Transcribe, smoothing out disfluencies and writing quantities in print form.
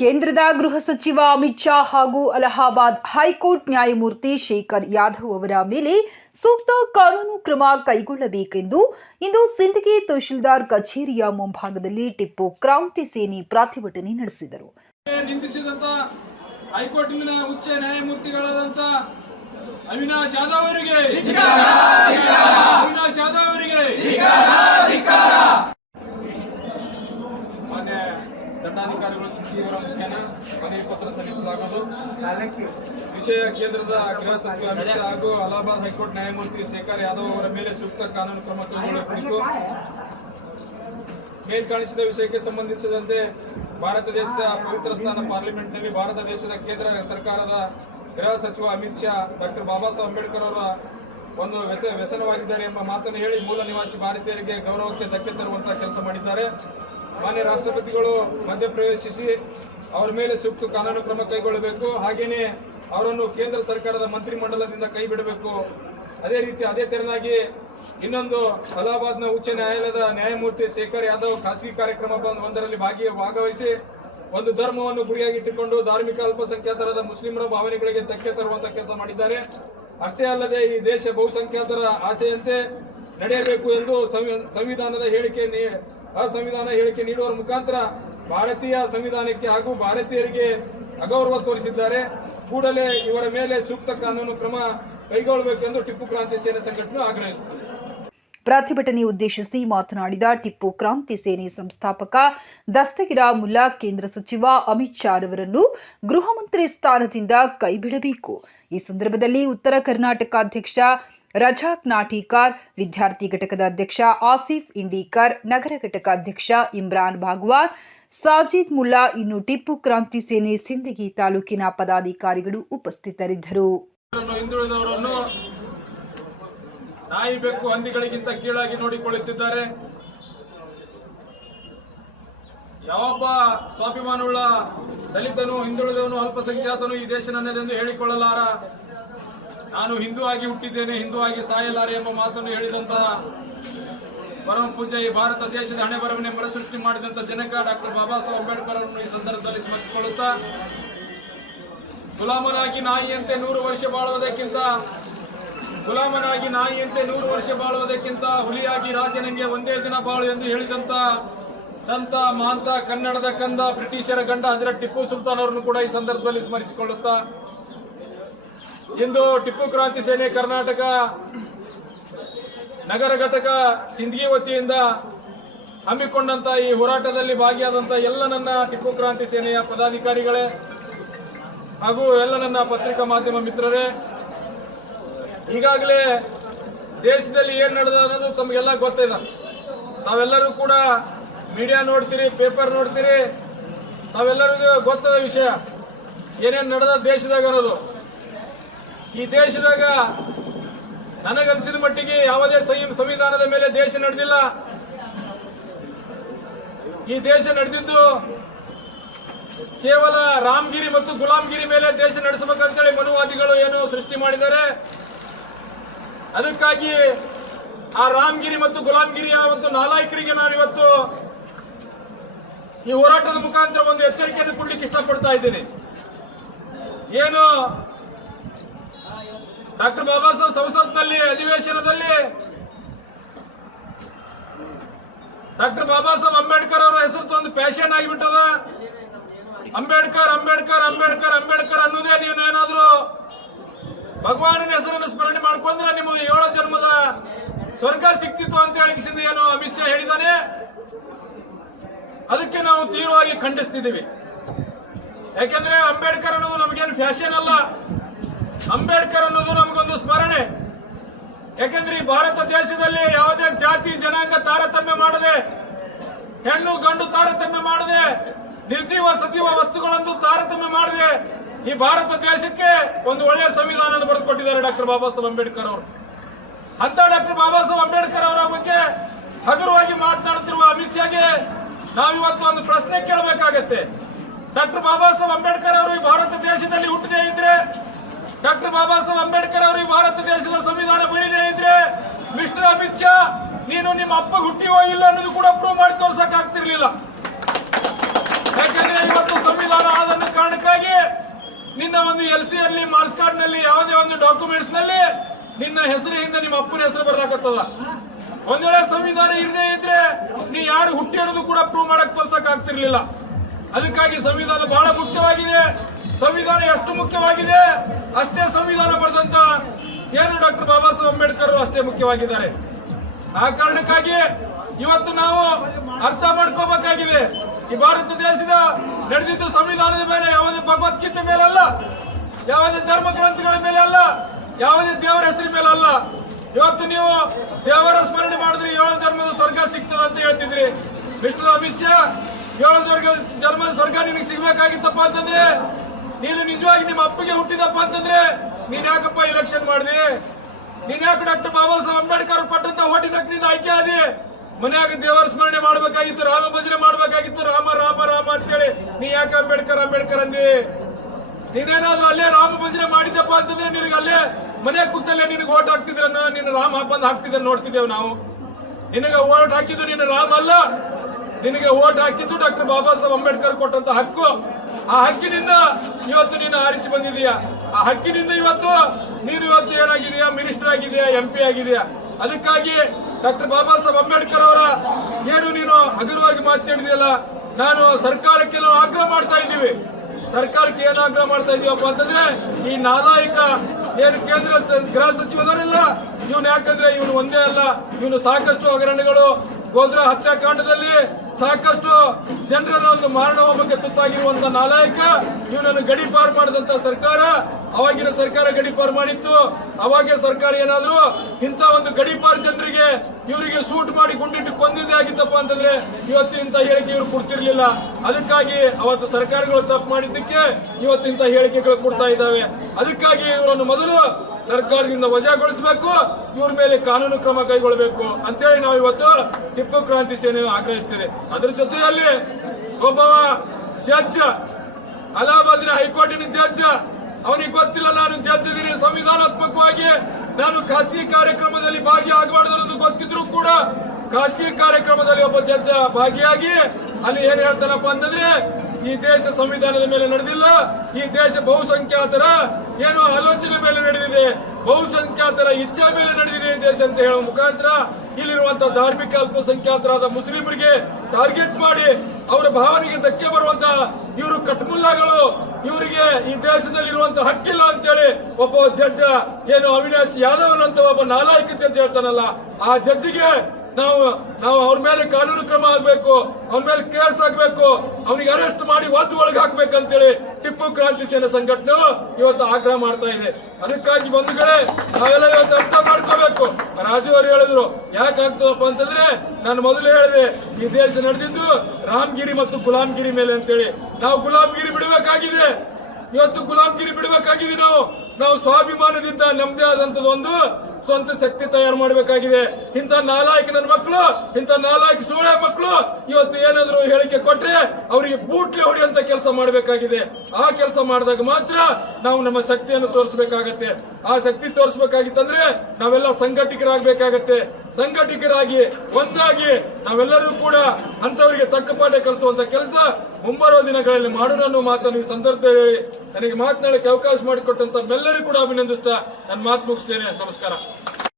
ಕೇಂದ್ರದ ಗೃಹ ಸಚಿವ ಅಮಿತ್ ಶಾ ಹಾಗೂ ಅಲಹಾಬಾದ್ ಹೈಕೋರ್ಟ್ ನ್ಯಾಯಮೂರ್ತಿ ಶೇಖರ್ ಯಾದವ್ ಅವರ ಮೇಲೆ ಸೂಕ್ತ ಕಾನೂನು ಕ್ರಮ ಕೈಗೊಳ್ಳಬೇಕೆಂದು ಇಂದು ಸಿಂದಗಿ ತಹಶೀಲ್ದಾರ್ ಕಚೇರಿಯ ಮುಂಭಾಗದಲ್ಲಿ ಟಿಪ್ಪು ಕ್ರಾಂತಿ ಸೇನೆ ಪ್ರತಿಭಟನೆ ನಡೆಸಿದರು. ಹೈಕೋರ್ಟ್ನ ಉಚ್ಚ ನ್ಯಾಯಮೂರ್ತಿಗಳಾದಂತ ಅವಿನಾಶ್ ಯಾದವ್ ಅವರಿಗೆ ಮಾನ್ಯ ದಂಡಾಧಿಕಾರಿಗಳು ಸಿಂಧಿಯವರ ಮುಖೇನ ಮನವಿ ಪತ್ರ ಸಲ್ಲಿಸಲಾಗುವುದು. ವಿಷಯ ಕೇಂದ್ರದ ಗೃಹ ಸಚಿವ ಅಮಿತ್ ಶಾ ಹಾಗೂ ಅಲಹಾಬಾದ್ ಹೈಕೋರ್ಟ್ ನ್ಯಾಯಮೂರ್ತಿ ಶೇಖರ್ ಯಾದವ್ ಅವರ ಮೇಲೆ ಸೂಕ್ತ ಕಾನೂನು ಕ್ರಮ ಕೈಗೊಳ್ಳಬೇಕು. ಮೇಲ್ಕಾಣಿಸಿದ ವಿಷಯಕ್ಕೆ ಸಂಬಂಧಿಸಿದಂತೆ ಭಾರತ ದೇಶದ ಪವಿತ್ರ ಸ್ಥಾನ ಪಾರ್ಲಿಮೆಂಟ್ನಲ್ಲಿ ಭಾರತ ದೇಶದ ಕೇಂದ್ರ ಸರ್ಕಾರದ ಗೃಹ ಸಚಿವ ಅಮಿತ್ ಶಾ ಡಾಕ್ಟರ್ ಬಾಬಾ ಸಾಹೇಬ್ ಅಂಬೇಡ್ಕರ್ ಅವರ ಒಂದು ವ್ಯಸನವಾಗಿದ್ದಾರೆ ಎಂಬ ಮಾತನ್ನು ಹೇಳಿ ಮೂಲ ನಿವಾಸಿ ಭಾರತೀಯರಿಗೆ ಗೌರವಕ್ಕೆ ಧಕ್ಕೆ ತರುವಂತಹ ಕೆಲಸ ಮಾಡಿದ್ದಾರೆ. ಮಾನ್ಯ ರಾಷ್ಟ್ರಪತಿಗಳು ಮಧ್ಯಪ್ರವೇಶಿಸಿ ಅವರ ಮೇಲೆ ಸೂಕ್ತ ಕಾನೂನು ಕ್ರಮ ಕೈಗೊಳ್ಳಬೇಕು. ಹಾಗೆಯೇ ಅವರನ್ನು ಕೇಂದ್ರ ಸರ್ಕಾರದ ಮಂತ್ರಿಮಂಡಲದಿಂದ ಕೈ ಬಿಡಬೇಕು. ಅದೇ ತೆರನಾಗಿ ಇನ್ನೊಂದು ಅಲಹಾಬಾದ್ನ ಉಚ್ಚ ನ್ಯಾಯಾಲಯದ ನ್ಯಾಯಮೂರ್ತಿ ಶೇಖರ್ ಯಾದವ್ ಖಾಸಗಿ ಕಾರ್ಯಕ್ರಮ ಒಂದರಲ್ಲಿ ಭಾಗವಹಿಸಿ ಒಂದು ಧರ್ಮವನ್ನು ಗುರಿಯಾಗಿಟ್ಟುಕೊಂಡು ಧಾರ್ಮಿಕ ಅಲ್ಪಸಂಖ್ಯಾತರಾದ ಮುಸ್ಲಿಮರ ಭಾವನೆಗಳಿಗೆ ಧಕ್ಕೆ ತರುವಂತಹ ಕೆಲಸ ಮಾಡಿದ್ದಾರೆ. ಅಷ್ಟೇ ಅಲ್ಲದೆ ಈ ದೇಶ ಬಹುಸಂಖ್ಯಾತರ ಆಸೆಯಂತೆ ನಡೆಯಬೇಕು ಎಂದು ಅಸಂವಿಧಾನ ಹೇಳಿಕೆ ನೀಡುವ ಮುಖಾಂತರ ಭಾರತೀಯ ಸಂವಿಧಾನಕ್ಕೆ ಹಾಗೂ ಭಾರತೀಯರಿಗೆ ಅಗೌರವ ತೋರಿಸಿದ್ದಾರೆ. ಕೂಡಲೇ ಇವರ ಮೇಲೆ ಸೂಕ್ತ ಕಾನೂನು ಕ್ರಮ ಕೈಗೊಳ್ಳಬೇಕೆಂದು ಟಿಪ್ಪು ಕ್ರಾಂತಿ ಸೇನೆ ಸಂಘಟನೆ ಆಗ್ರಹಿಸುತ್ತದೆ. ಪ್ರತಿಭಟನೆ ಉದ್ದೇಶಿಸಿ ಮಾತನಾಡಿದ ಟಿಪ್ಪು ಕ್ರಾಂತಿ ಸೇನೆ ಸಂಸ್ಥಾಪಕ ದಸ್ತಗಿರ ಮುಲ್ಲಾ ಕೇಂದ್ರ ಸಚಿವ ಅಮಿತ್ ಶಾ ಅವರನ್ನು ಗೃಹ ಮಂತ್ರಿ ಸ್ಥಾನದಿಂದ ಕೈಬಿಡಬೇಕು. ಈ ಸಂದರ್ಭದಲ್ಲಿ ಉತ್ತರ ಕರ್ನಾಟಕ ಅಧ್ಯಕ್ಷ ರಜಾಕ್ ನಾಟಿಕಾರ್, ವಿದ್ಯಾರ್ಥಿ ಘಟಕದ ಅಧ್ಯಕ್ಷ ಆಸಿಫ್ ಇಂಡೀಕರ್, ನಗರ ಘಟಕ ಅಧ್ಯಕ್ಷ ಇಮ್ರಾನ್ ಭಾಗವಾನ್, ಸಾಜಿದ್ ಮುಲ್ಲಾ ಇನ್ನು ಟಿಪ್ಪು ಕ್ರಾಂತಿ ಸೇನೆ ಸಿಂದಗಿ ತಾಲೂಕಿನ ಪದಾಧಿಕಾರಿಗಳು ಉಪಸ್ಥಿತರಿದ್ದರು. ಹಿಂದುಳಿದವರನ್ನು ನಾಯಿ ಬೆಕ್ಕು ಹಂದಿಗಳಿಗಿಂತ ಕೀಳಾಗಿ ನೋಡಿಕೊಳ್ಳುತ್ತಿದ್ದಾರೆ. ಯಾವೊಬ್ಬ ಸ್ವಾಭಿಮಾನವುಳ್ಳ ದಲಿತನು, ಹಿಂದುಳಿದವನು, ಅಲ್ಪಸಂಖ್ಯಾತನು ಈ ದೇಶ ನನ್ನದೆಂದು ಹೇಳಿಕೊಳ್ಳಲಾರ. ನಾನು ಹಿಂದೂ ಆಗಿ ಹುಟ್ಟಿದ್ದೇನೆ, ಹಿಂದೂ ಆಗಿ ಸಾಯಲಾರೆ ಎಂಬ ಮಾತನ್ನು ಹೇಳಿದಂತಹ ಪರಮ ಪೂಜೆ ಈ ಭಾರತ ದೇಶದ ಹಣೆ ಬರವನ್ನೇ ಮರುಸೃಷ್ಟಿ ಮಾಡಿದಂತ ಜನಕ ಡಾಕ್ಟರ್ ಬಾಬಾ ಸಾಹೇಬ್ ಅಂಬೇಡ್ಕರ್ ಅವರನ್ನು ಈ ಸಂದರ್ಭದಲ್ಲಿ ಸ್ಮರಿಸಿಕೊಳ್ಳುತ್ತಾ, ಗುಲಾಮನಾಗಿ ನಾಯಿಯಂತೆ 100 ವರ್ಷ ಬಾಳುವುದಕ್ಕಿಂತ ಹುಲಿಯಾಗಿ ರಾಜನಿಗೆ ಒಂದೇ ದಿನ ಬಾಳು ಎಂದು ಹೇಳಿದಂತ ಸಂತ ಮಹಾಂತ ಕನ್ನಡದ ಕಂದ ಬ್ರಿಟಿಷರ ಗಂಡ ಹಜರತ್ ಟಿಪ್ಪು ಸುಲ್ತಾನ್ ಅವರನ್ನು ಕೂಡ ಈ ಸಂದರ್ಭದಲ್ಲಿ ಸ್ಮರಿಸಿಕೊಳ್ಳುತ್ತಾ, ಇಂದು ಟಿಪ್ಪು ಕ್ರಾಂತಿ ಸೇನೆ ಕರ್ನಾಟಕ ನಗರ ಘಟಕ ಸಿಂದಗಿ ವತಿಯಿಂದ ಹಮ್ಮಿಕೊಂಡಂತ ಈ ಹೋರಾಟದಲ್ಲಿ ಭಾಗಿಯಾದಂತ ಎಲ್ಲ ನನ್ನ ಟಿಪ್ಪು ಕ್ರಾಂತಿ ಸೇನೆಯ ಪದಾಧಿಕಾರಿಗಳೇ ಹಾಗೂ ಎಲ್ಲ ನನ್ನ ಪತ್ರಿಕಾ ಮಾಧ್ಯಮ ಮಿತ್ರರೇ, ಈಗಾಗಲೇ ದೇಶದಲ್ಲಿ ಏನ್ ನಡೆದ ಅನ್ನೋದು ತಮಗೆಲ್ಲ ಗೊತ್ತಿದೆ. ತಾವೆಲ್ಲರೂ ಕೂಡ ಮೀಡಿಯಾ ನೋಡ್ತೀರಿ, ಪೇಪರ್ ನೋಡ್ತೀರಿ, ತಾವೆಲ್ಲರಿಗೂ ಗೊತ್ತದ ವಿಷಯ ಏನೇನು ನಡೆದ ದೇಶದಾಗ ಅನ್ನೋದು. ಈ ದೇಶದಾಗ ನನಗನ್ಸಿದ ಮಟ್ಟಿಗೆ ಯಾವುದೇ ಸಂವಿಧಾನದ ಮೇಲೆ ದೇಶ ನಡೆದಿಲ್ಲ. ಈ ದೇಶ ನಡೆದಿದ್ದು ಕೇವಲ ರಾಮಗಿರಿ ಮತ್ತು ಗುಲಾಮ್ಗಿರಿ ಮೇಲೆ ದೇಶ ನಡೆಸಬೇಕಂತೇಳಿ ಮನುವಾದಿಗಳು ಏನು ಸೃಷ್ಟಿ ಮಾಡಿದ್ದಾರೆ. ಅದಕ್ಕಾಗಿ ಆ ರಾಮಗಿರಿ ಮತ್ತು ಗುಲಾಮ್ಗಿರಿಯ ಒಂದು ನಾಲಾಯಕರಿಗೆ ನಾನು ಇವತ್ತು ಈ ಹೋರಾಟದ ಮುಖಾಂತರ ಒಂದು ಎಚ್ಚರಿಕೆಯನ್ನು ಕೊಡ್ಲಿಕ್ಕೆ ಇಷ್ಟಪಡ್ತಾ ಇದ್ದೇನೆ. ಏನು ಡಾಕ್ಟರ್ ಬಾಬಾ ಸಾಹೇಬ್ ಸಂಸತ್ನಲ್ಲಿ ಅಧಿವೇಶನದಲ್ಲಿ ಡಾಕ್ಟರ್ ಬಾಬಾ ಸಾಹೇಬ್ ಅಂಬೇಡ್ಕರ್ ಅವರ ಹೆಸರು ಒಂದು ಪ್ಯಾಷನ್ ಆಗಿಬಿಟ್ಟದ. ಅಂಬೇಡ್ಕರ್ ಅಂಬೇಡ್ಕರ್ ಅಂಬೇಡ್ಕರ್ ಅಂಬೇಡ್ಕರ್ ಅನ್ನೋದೇ ನೀವು ಏನಾದ್ರು ಭಗವಾನನ ಹೆಸರನ್ನು ಸ್ಮರಣೆ ಮಾಡ್ಕೊಂಡ್ರೆ ನಿಮಗೆ 7 ಜನ್ಮದ ಸ್ವರ್ಗ ಸಿಕ್ತಿತ್ತು ಅಂತ ಹೇಳಿಸಿದ ಏನು ಅಮಿತ್ ಶಾ ಹೇಳಿದ್ದಾನೆ. ಅದಕ್ಕೆ ನಾವು ತೀವ್ರವಾಗಿ ಖಂಡಿಸ್ತಿದ್ದೀವಿ. ಯಾಕೆಂದ್ರೆ ಅಂಬೇಡ್ಕರ್ ಅನ್ನೋದು ನಮಗೇನು ಫ್ಯಾಷನ್ ಅಲ್ಲ. ಅಂಬೇಡ್ಕರ್ ಅನ್ನೋದು ನಮಗೊಂದು ಸ್ಮರಣೆ. ಯಾಕೆಂದ್ರೆ ಈ ಭಾರತ ದೇಶದಲ್ಲಿ ಯಾವುದೇ ಜಾತಿ ಜನಾಂಗ ತಾರತಮ್ಯ ಮಾಡದೆ, ಹೆಣ್ಣು ಗಂಡು ತಾರತಮ್ಯ ಮಾಡದೆ, ನಿರ್ಜೀವ ಸಜೀವ ವಸ್ತುಗಳಂದು ತಾರತಮ್ಯ ಮಾಡದೆ ಈ ಭಾರತ ದೇಶಕ್ಕೆ ಒಂದು ಒಳ್ಳೆಯ ಸಂವಿಧಾನ ಬರೆದುಕೊಟ್ಟಿದ್ದಾರೆ ಡಾಕ್ಟರ್ ಬಾಬಾ ಸಾಹೇಬ್ ಅಂಬೇಡ್ಕರ್ ಅವರು. ಅಂತ ಡಾಕ್ಟರ್ ಬಾಬಾ ಸಾಹೇಬ್ ಅಂಬೇಡ್ಕರ್ ಅವರ ಬಗ್ಗೆ ಹಗುರವಾಗಿ ಮಾತನಾಡುತ್ತಿರುವ ಅಮಿತ್ ಶಾಗೆ ನಾವಿವತ್ತು ಒಂದು ಪ್ರಶ್ನೆ ಕೇಳಬೇಕಾಗತ್ತೆ. ಡಾಕ್ಟರ್ ಬಾಬಾ ಸಾಹೇಬ್ ಅಂಬೇಡ್ಕರ್ ಅವರು ಈ ಭಾರತ ದೇಶದಲ್ಲಿ ಹುಟ್ಟದೇ ಇದ್ರೆ, ಡಾಕ್ಟರ್ ಬಾಬಾ ಸಾಹೇಬ್ ಅಂಬೇಡ್ಕರ್ ಅವರು ಈ ಭಾರತ ದೇಶದ ಸಂವಿಧಾನ ಬರೀದೇ ಇದ್ರೆ, ಮಿಸ್ಟರ್ ಅಮಿತ್ ಶಾ ನೀನು ನಿಮ್ಮ ಅಪ್ಪ ಹುಟ್ಟಿಯೋ ಇಲ್ಲ ಅನ್ನೋದು ಕೂಡ ಪ್ರೂವ್ ಮಾಡಿ ತೋರ್ಸಕ್ ಆಗ್ತಿರ್ಲಿಲ್ಲ. ಯಾಕಂದ್ರೆ ಇವತ್ತು ಸಂವಿಧಾನ ಕಾರಣಕ್ಕಾಗಿ ನಿನ್ನ ಒಂದು LC ಅಲ್ಲಿ ಮಾರ್ಕ್ಸ್ ಕಾರ್ಡ್ ನಲ್ಲಿ ಯಾವುದೇ ಒಂದು ಡಾಕ್ಯುಮೆಂಟ್ಸ್ ನಲ್ಲಿ ನಿನ್ನ ಹೆಸರಿನಿಂದ ನಿಮ್ಮ ಅಪ್ಪನ ಹೆಸರು ಬರ್ಲಾಕತ್ತದ. ಒಂದ್ ವೇಳೆ ಸಂವಿಧಾನ ಇರದೇ ಇದ್ರೆ ನೀ ಯಾರು ಹುಟ್ಟಿ ಅನ್ನೋದು ಕೂಡ ಪ್ರೂವ್ ಮಾಡಕ್ ತೋರ್ಸಕ್ ಆಗ್ತಿರ್ಲಿಲ್ಲ. ಅದಕ್ಕಾಗಿ ಸಂವಿಧಾನ ಬಹಳ ಮುಖ್ಯವಾಗಿದೆ. ಸಂವಿಧಾನ ಎಷ್ಟು ಮುಖ್ಯವಾಗಿದೆ ಅಷ್ಟೇ ಸಂವಿಧಾನ ಬರೆದಂತ ಏನು ಡಾಕ್ಟರ್ ಬಾಬಾ ಸಾಹೇಬ್ ಅಂಬೇಡ್ಕರ್ ಅಷ್ಟೇ ಮುಖ್ಯವಾಗಿದ್ದಾರೆ. ಆ ಕಾರಣಕ್ಕಾಗಿ ಇವತ್ತು ನಾವು ಅರ್ಥ ಮಾಡ್ಕೋಬೇಕಾಗಿದೆ, ಈ ಭಾರತ ದೇಶದ ನಡೆದಿದ್ದು ಸಂವಿಧಾನದ ಮೇಲೆ, ಯಾವುದೇ ಭಗವದ್ಗೀತೆ ಮೇಲಲ್ಲ, ಯಾವುದೇ ಧರ್ಮ ಗ್ರಂಥಗಳ ಮೇಲೆ ಅಲ್ಲ, ಯಾವುದೇ ದೇವರ ಹೆಸರಿನ ಮೇಲೆ ಅಲ್ಲ. ಇವತ್ತು ನೀವು ದೇವರ ಸ್ಮರಣೆ ಮಾಡಿದ್ರೆ 7 ಧರ್ಮದ ಸ್ವರ್ಗ ಸಿಗ್ತದೆ ಅಂತ ಹೇಳ್ತಿದ್ರಿ. ಮಿಸ್ಟರ್ ಅಮಿತ್ ಶಾ, 7 ಜನ್ಮದ ಸ್ವರ್ಗ ನಿನಗೆ ಸಿಗ್ಬೇಕಾಗಿತ್ತಪ್ಪ ಅಂತಂದ್ರೆ, ನೀನು ನಿಜವಾಗಿ ನಿಮ್ಮ ಅಪ್ಪಗೆ ಹುಟ್ಟಿದಪ್ಪ ಅಂತಂದ್ರೆ ನೀನ್ ಯಾಕಪ್ಪ ಎಲೆಕ್ಷನ್ ಮಾಡಿದೆ? ನೀನ್ ಯಾಕೆ ಡಾಕ್ಟರ್ ಬಾಬಾ ಸಾಹೇಬ್ ಅಂಬೇಡ್ಕರ್ ಕೊಟ್ಟಂತ ಓಟಿನಕ್ ನಿಂದ ಆಯ್ಕೆ ಆದಿ? ಮನ್ಯಾಗ ದೇವರ ಸ್ಮರಣೆ ಮಾಡ್ಬೇಕಾಗಿತ್ತು, ರಾಮ ಭಜನೆ ಮಾಡ್ಬೇಕಾಗಿತ್ತು, ರಾಮ ರಾಮ ರಾಮ ಅಂತೇಳಿ ನೀ ಯಾಕೆ ಅಂಬೇಡ್ಕರ್ ಅಂಬೇಡ್ಕರ್ ಅಂದಿ? ನೀನೇನಾದ್ರೂ ಅಲ್ಲೇ ರಾಮ ಭಜನೆ ಮಾಡಿದಪ್ಪ ಅಂತಂದ್ರೆ ನಿನಗೆ ಅಲ್ಲೇ ಮನೆ ಕೂತಲ್ಲೇ ನಿನಗೆ ಓಟ್ ಹಾಕ್ತಿದ್ರ, ನಿನ್ನ ರಾಮ ಬಂದ್ ಹಾಕ್ತಿದ್ದ ನೋಡ್ತಿದ್ದೇವೆ ನಾವು. ನಿನಗೆ ಓಟ್ ಹಾಕಿದ್ದು ನಿನ್ನ ರಾಮ ಅಲ್ಲ, ನಿನಗೆ ಓಟ್ ಹಾಕಿದ್ದು ಡಾಕ್ಟರ್ ಬಾಬಾ ಸಾಹೇಬ್ ಅಂಬೇಡ್ಕರ್ ಕೊಟ್ಟಂತ ಹಕ್ಕು. ಆ ಹಕ್ಕಿನಿಂದ ಇವತ್ತು ನೀನು ಆರಿಸಿ ಬಂದಿದೀಯಾ. ಆ ಹಕ್ಕಿನಿಂದ ಇವತ್ತು ಏನಾಗಿದೆಯಾ, ಮಿನಿಸ್ಟರ್ ಆಗಿದೆಯಾ, MP ಆಗಿದೆಯಾ. ಅದಕ್ಕಾಗಿ ಡಾಕ್ಟರ್ ಬಾಬಾ ಸಾಹೇಬ್ ಅಂಬೇಡ್ಕರ್ ಅವರ ಏನು ನೀನು ಹಗುರವಾಗಿ ಮಾತನಾಡಿದೆಯಲ್ಲ, ನಾನು ಸರ್ಕಾರಕ್ಕೆ ನಾವು ಆಗ್ರಹ ಮಾಡ್ತಾ ಇದ್ದೀವಿ. ಸರ್ಕಾರಕ್ಕೆ ಏನು ಆಗ್ರಹ ಮಾಡ್ತಾ ಇದೀವಪ್ಪ ಅಂತಂದ್ರೆ, ಈ ನಾಲಾಯಕ ಏನು ಕೇಂದ್ರ ಗೃಹ ಸಚಿವರಿಲ್ಲ ಇವನು, ಯಾಕಂದ್ರೆ ಇವನು ಒಂದೇ ಅಲ್ಲ, ಇವನು ಸಾಕಷ್ಟು ಹಗರಣಗಳು, ಗೋಧ್ರಾ ಹತ್ಯಾಕಾಂಡದಲ್ಲಿ ಸಾಕಷ್ಟು ಜನರನ್ನು ಒಂದು ಮಾರಣ ಹೋಮಕ್ಕೆ ತುತ್ತಾಗಿರುವಂತ ನಾಲಾಯಕ. ಇವನನ್ನು ಗಡಿಪಾರು ಮಾಡಿದಂತ ಸರ್ಕಾರ, ಅವಾಗಿನ ಸರ್ಕಾರ ಗಡಿಪಾರು ಮಾಡಿತ್ತು. ಅವಾಗೆ ಸರ್ಕಾರ ಏನಾದ್ರು ಇಂತ ಒಂದು ಗಡಿಪಾರು ಜನರಿಗೆ ಇವರಿಗೆ ಸೂಟ್ ಮಾಡಿ ಗುಂಡಿಟ್ಟು ಕೊಂದಿದ್ದೇ ಆಗಿತ್ತಪ್ಪ ಅಂತಂದ್ರೆ ಇವತ್ತು ಇಂತ ಹೇಳಿಕೆ ಇವರು ಕೊಡ್ತಿರ್ಲಿಲ್ಲ. ಅದಕ್ಕಾಗಿ ಅವತ್ತು ಸರ್ಕಾರಗಳು ತಪ್ಪು ಮಾಡಿದ್ದಕ್ಕೆ ಇವತ್ತು ಇಂತ ಹೇಳಿಕೆಗಳು ಕೊಡ್ತಾ ಇದ್ದಾವೆ. ಅದಕ್ಕಾಗಿ ಇವರನ್ನು ಮೊದಲು ಸರ್ಕಾರದಿಂದ ವಜಾಗೊಳಿಸಬೇಕು, ಇವ್ರ ಮೇಲೆ ಕಾನೂನು ಕ್ರಮ ಕೈಗೊಳ್ಳಬೇಕು ಅಂತೇಳಿ ನಾವು ಇವತ್ತು ಟಿಪ್ಪು ಕ್ರಾಂತಿ ಸೇನೆ ಆಗ್ರಹಿಸ್ತೇವೆ. ಅದ್ರ ಜೊತೆಯಲ್ಲಿ ಒಬ್ಬ ಜಡ್ಜ್, ಅಲಹಾಬಾದಿನ ಹೈಕೋರ್ಟಿನ ಜಡ್ಜ್, ಅವನಿಗೆ ಗೊತ್ತಿಲ್ಲ ನಾನು ಜಡ್ಜ್ ಇದೀನಿ, ಸಂವಿಧಾನಾತ್ಮಕವಾಗಿ ನಾನು ಖಾಸಗಿ ಕಾರ್ಯಕ್ರಮದಲ್ಲಿ ಭಾಗಿಯಾಗಬಾರ್ದು ಅನ್ನೋದು ಗೊತ್ತಿದ್ರು ಕೂಡ ಖಾಸಗಿ ಕಾರ್ಯಕ್ರಮದಲ್ಲಿ ಒಬ್ಬ ಜಡ್ಜ್ ಭಾಗಿಯಾಗಿ ಅಲ್ಲಿ ಏನ್ ಹೇಳ್ತಾನಪ್ಪ ಅಂತಂದ್ರೆ, ಈ ದೇಶ ಸಂವಿಧಾನದ ಮೇಲೆ ನಡೆದಿಲ್ಲ, ಈ ದೇಶ ಬಹುಸಂಖ್ಯಾತರ ಏನು ಆಲೋಚನೆ ಮೇಲೆ ನಡೆದಿದೆ, ಬಹುಸಂಖ್ಯಾತರ ಇಚ್ಛೆ ಮೇಲೆ ನಡೆದಿದೆ ಈ ದೇಶ ಅಂತ ಹೇಳುವ ಮುಖಾಂತರ ಇಲ್ಲಿರುವಂತಹ ಧಾರ್ಮಿಕ ಅಲ್ಪಸಂಖ್ಯಾತರಾದ ಮುಸ್ಲಿಮರಿಗೆ ಟಾರ್ಗೆಟ್ ಮಾಡಿ ಅವರ ಭಾವನೆಗೆ ಧಕ್ಕೆ ಬರುವಂತ ಇವರು ಕಟ್ಮುಲ್ಲಾಗಳು, ಇವರಿಗೆ ಈ ದೇಶದಲ್ಲಿ ಇರುವಂತಹ ಹಕ್ಕಿಲ್ಲ ಅಂತೇಳಿ ಒಬ್ಬ ಜಡ್ಜ್ ಏನು ಅವಿನಾಶ್ ಯಾದವ್ ಅಂತ ಒಬ್ಬ ನಾಲಾಯಕ ಜಡ್ಜ್ ಹೇಳ್ತಾನಲ್ಲ, ಆ ಜಡ್ಜಿಗೆ ನಾವು ಅವ್ರ ಮೇಲೆ ಕಾನೂನು ಕ್ರಮ ಆಗ್ಬೇಕು, ಅವನ ಮೇಲೆ ಕೇಸ್ ಆಗ್ಬೇಕು, ಅವನಿಗೆ ಅರೆಸ್ಟ್ ಮಾಡಿ ಒಳಗೆ ಹಾಕ್ಬೇಕಂತೇಳಿ ಟಿಪ್ಪು ಕ್ರಾಂತಿ ಸೇನೆ ಸಂಘಟನೆ ಇವತ್ತು ಆಗ್ರಹ ಮಾಡ್ತಾ ಇದೆ. ಅದಕ್ಕಾಗಿ ಬಂಧುಗಳೇ, ನಾವೆಲ್ಲ ಇವತ್ತು ಅರ್ಥ ಮಾಡ್ಕೋಬೇಕು. ರಾಜು ಅವರು ಹೇಳಿದ್ರು ಯಾಕೆ ಆಗ್ತದಪ್ಪ ಅಂತಂದ್ರೆ, ನಾನು ಮೊದಲೇ ಹೇಳಿದೆ, ಈ ದೇಶ ನಡೆದಿದ್ದು ರಾಮಗಿರಿ ಮತ್ತು ಗುಲಾಮ್ಗಿರಿ ಮೇಲೆ ಅಂತೇಳಿ. ನಾವು ಗುಲಾಮ್ಗಿರಿ ಬಿಡಬೇಕಾಗಿದೆ, ಇವತ್ತು ಗುಲಾಮ್ಗಿರಿ ಬಿಡಬೇಕಾಗಿದೆ. ನಾವು ಸ್ವಾಭಿಮಾನದಿಂದ ನಮ್ದೇ ಆದಂತದ್ದು ಒಂದು ಸ್ವಂತ ಶಕ್ತಿ ತಯಾರು ಮಾಡಬೇಕಾಗಿದೆ. ಇಂಥ ನಾಲಾಯಕ ನನ್ನ ಮಕ್ಕಳು, ಇಂಥ ನಾಲಾಯಕ ಸೋಳೆ ಮಕ್ಕಳು ಇವತ್ತು ಏನಾದ್ರು ಹೇಳಿಕೆ ಕೊಟ್ರೆ ಅವರಿಗೆ ಬೂಟ್ಲೆ ಹೊಡೆಯುವಂತ ಕೆಲಸ ಮಾಡಬೇಕಾಗಿದೆ. ಆ ಕೆಲಸ ಮಾಡಿದಾಗ ಮಾತ್ರ ನಾವು ನಮ್ಮ ಶಕ್ತಿಯನ್ನು ತೋರಿಸಬೇಕಾಗತ್ತೆ. ಆ ಶಕ್ತಿ ತೋರಿಸಬೇಕಾಗಿತ್ತಂದ್ರೆ ನಾವೆಲ್ಲ ಸಂಘಟಿತರಾಗಬೇಕಾಗತ್ತೆ. ಸಂಘಟಿತರಾಗಿ ಒಂದಾಗಿ ನಾವೆಲ್ಲರೂ ಕೂಡ ಅಂತವರಿಗೆ ತಕ್ಕ ಪಾಠ ಕಲಿಸುವಂತ ಕೆಲಸ ಮುಂಬರುವ ದಿನಗಳಲ್ಲಿ ಮಾಡೋಣ ಅನ್ನೋ ಮಾತನ್ನು ಈ ಸಂದರ್ಭದಲ್ಲಿ ಹೇಳಿ ನನಗೆ ಮಾತನಾಡಕ್ಕೆ ಅವಕಾಶ ಮಾಡಿಕೊಟ್ಟಂತ ಎಲ್ಲರಿಗೂ ಕೂಡ ಅಭಿನಂದಿಸ್ತಾ ನನ್ನ ಮಾತು ಮುಗಿಸ್ತೇನೆ. ನಮಸ್ಕಾರ.